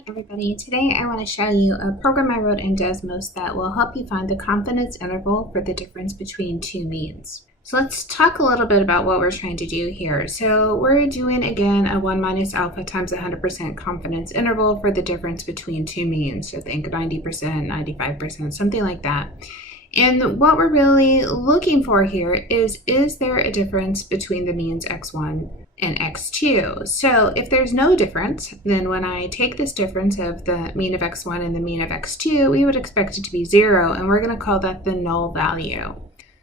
Hi everybody, today I want to show you a program I wrote in Desmos that will help you find the confidence interval for the difference between two means. So let's talk a little bit about what we're trying to do here. So we're doing again a 1 minus alpha times 100% confidence interval for the difference between two means. So think 90%, 95%, something like that. And what we're really looking for here is there a difference between the means x1 and x2? So if there's no difference, then when I take this difference of the mean of x1 and the mean of x2, we would expect it to be 0, and we're going to call that the null value.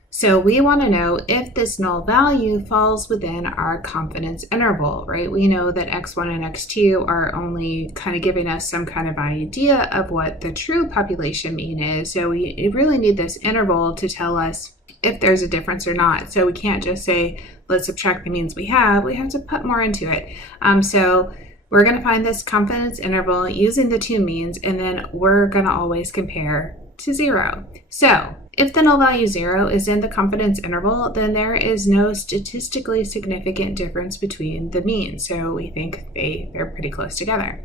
So we want to know if this null value falls within our confidence interval, right? We know that x1 and x2 are only kind of giving us some kind of idea of what the true population mean is. So we really need this interval to tell us if there's a difference or not. So we can't just say, let's subtract the means we have to put more into it. So we're going to find this confidence interval using the two means, and then we're going to always compare to 0. So if the null value 0 is in the confidence interval, then there is no statistically significant difference between the means. So we think they're pretty close together.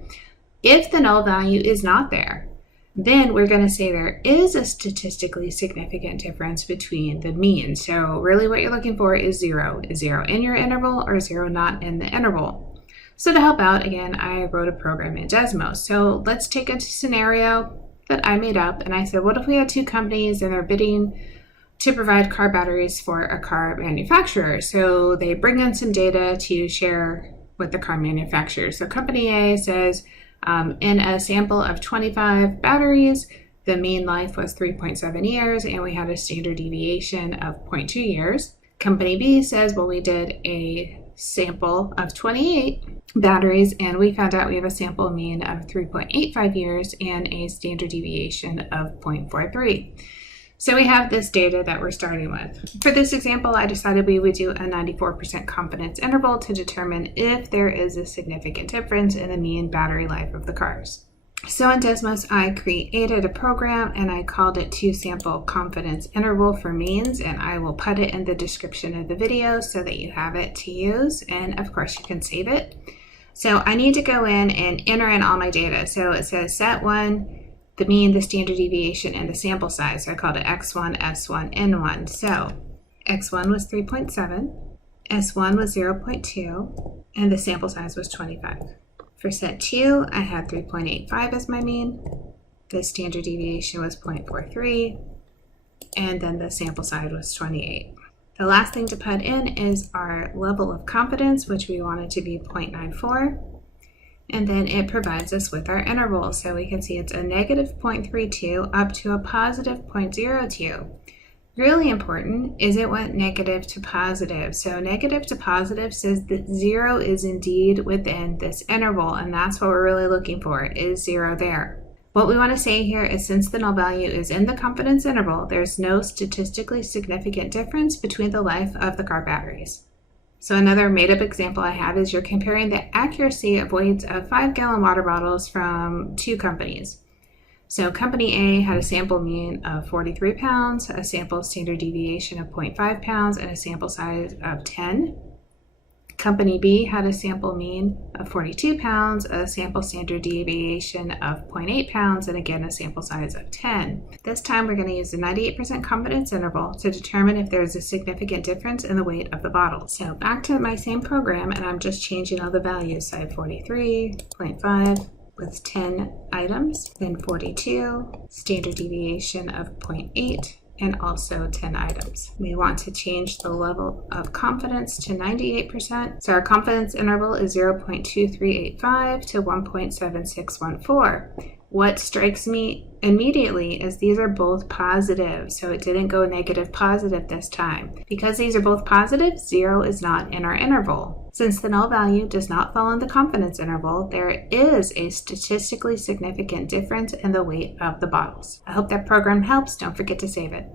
If the null value is not there, then we're going to say there is a statistically significant difference between the means. So really what you're looking for is 0. Is 0 in your interval or 0 not in the interval? So to help out, again, I wrote a program in Desmos. So let's take a scenario that I made up, and I said, what if we had two companies and they're bidding to provide car batteries for a car manufacturer? So they bring in some data to share with the car manufacturer. So company A says, in a sample of 25 batteries, the mean life was 3.7 years, and we had a standard deviation of 0.2 years. Company B says, well, we did a sample of 28 batteries, and we found out we have a sample mean of 3.85 years and a standard deviation of 0.43. So we have this data that we're starting with. For this example, I decided we would do a 94% confidence interval to determine if there is a significant difference in the mean battery life of the cars. So in Desmos, I created a program and I called it two sample confidence interval for means, and I will put it in the description of the video so that you have it to use, and of course you can save it. So I need to go in and enter in all my data. So it says set 1, the mean, the standard deviation, and the sample size. So I called it x1, s1, n1. So x1 was 3.7, s1 was 0.2, and the sample size was 25. For set 2, I had 3.85 as my mean, the standard deviation was 0.43, and then the sample size was 28. The last thing to put in is our level of confidence, which we wanted to be 0.94. And then it provides us with our interval. So we can see it's a negative 0.32 up to a positive 0.02. Really important is it went negative to positive. So negative to positive says that 0 is indeed within this interval, and that's what we're really looking for, is 0 there. What we want to say here is since the null value is in the confidence interval, there's no statistically significant difference between the life of the car batteries. So another made-up example I have is you're comparing the accuracy of weights of 5-gallon water bottles from two companies. So company A had a sample mean of 43 pounds, a sample standard deviation of 0.5 pounds, and a sample size of 10. Company B had a sample mean of 42 pounds, a sample standard deviation of 0.8 pounds, and again a sample size of 10. This time we're going to use the 98% confidence interval to determine if there is a significant difference in the weight of the bottle. So back to my same program, and I'm just changing all the values. So I have 43.5 with 10 items, then 42, standard deviation of 0.8, and also 10 items. We want to change the level of confidence to 98%. So our confidence interval is 0.2385 to 1.7614. What strikes me immediately is these are both positive, so it didn't go negative positive this time. Because these are both positive, 0 is not in our interval. Since the null value does not fall in the confidence interval, there is a statistically significant difference in the weight of the bottles. I hope that program helps. Don't forget to save it.